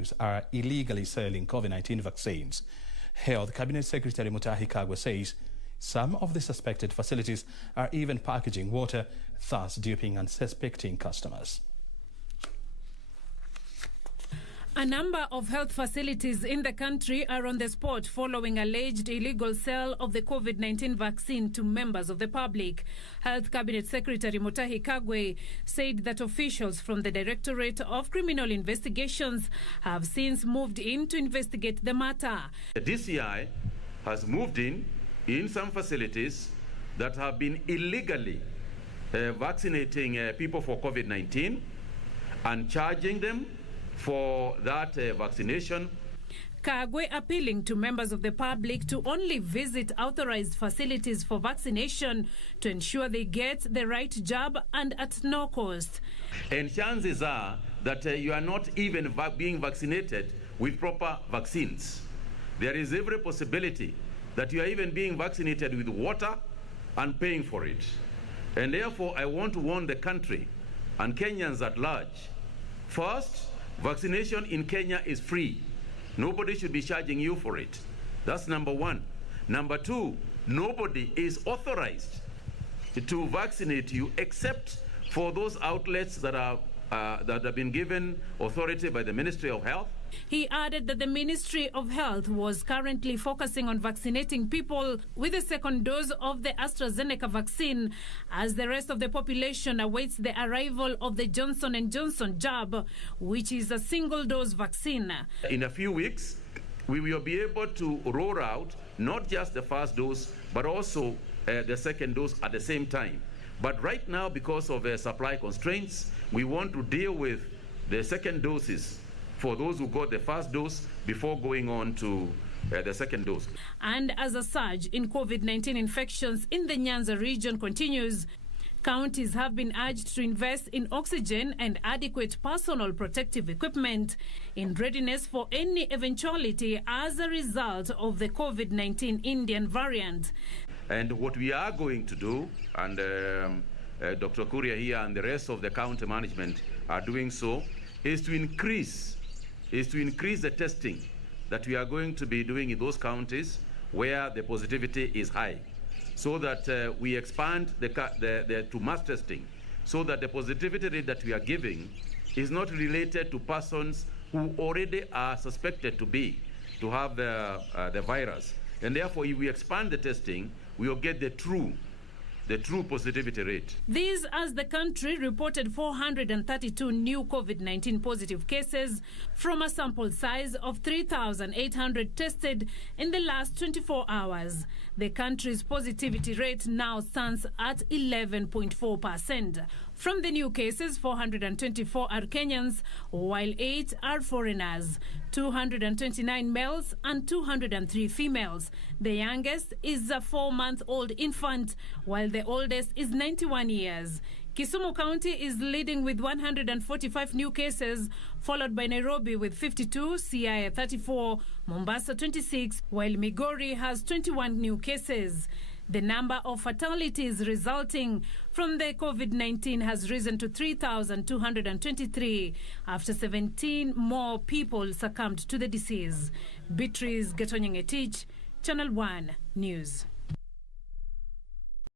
accused are illegally selling COVID-19 vaccines. Health Cabinet Secretary Mutahi Kagwe says some of the suspected facilities are even packaging water, thus duping unsuspecting customers. A number of health facilities in the country are on the spot following alleged illegal sale of the COVID-19 vaccine to members of the public. Health Cabinet Secretary Mutahi Kagwe said that officials from the Directorate of Criminal Investigations have since moved in to investigate the matter. The DCI has moved in some facilities that have been illegally vaccinating people for COVID-19 and charging them for that vaccination. Kagwe appealing to members of the public to only visit authorized facilities for vaccination to ensure they get the right jab and at no cost. And chances are that you are not even being vaccinated with proper vaccines. There is every possibility that you are even being vaccinated with water and paying for it. And therefore, I want to warn the country and Kenyans at large. First, vaccination in Kenya is free. Nobody should be charging you for it. That's number one. Number two, nobody is authorized to vaccinate you except for those outlets that have been given authority by the Ministry of Health. He added that the Ministry of Health was currently focusing on vaccinating people with a second dose of the AstraZeneca vaccine, as the rest of the population awaits the arrival of the Johnson & Johnson jab, which is a single-dose vaccine. In a few weeks, we will be able to roll out not just the first dose, but also the second dose at the same time. But right now, because of supply constraints, we want to deal with the second doses for those who got the first dose before going on to the second dose. And as a surge in COVID-19 infections in the Nyanza region continues, counties have been urged to invest in oxygen and adequate personal protective equipment in readiness for any eventuality as a result of the COVID-19 Indian variant. And what we are going to do, and Dr. Kuria here and the rest of the county management are doing so, is to increase the testing that we are going to be doing in those counties where the positivity is high, so that we expand to mass testing, so that the positivity rate that we are giving is not related to persons who already are suspected to have the virus. And therefore, if we expand the testing, we will get the true positivity rate. This as the country reported 432 new COVID-19 positive cases from a sample size of 3,800 tested in the last 24 hours. The country's positivity rate now stands at 11.4%. From the new cases, 424 are Kenyans, while 8 are foreigners, 229 males and 203 females. The youngest is a 4-month-old infant, while the oldest is 91 years. Kisumu County is leading with 145 new cases, followed by Nairobi with 52, Siaya 34, Mombasa 26, while Migori has 21 new cases. The number of fatalities resulting from the COVID-19 has risen to 3,223 after 17 more people succumbed to the disease. Beatrice Getonyeng-Etich, Channel 1 News.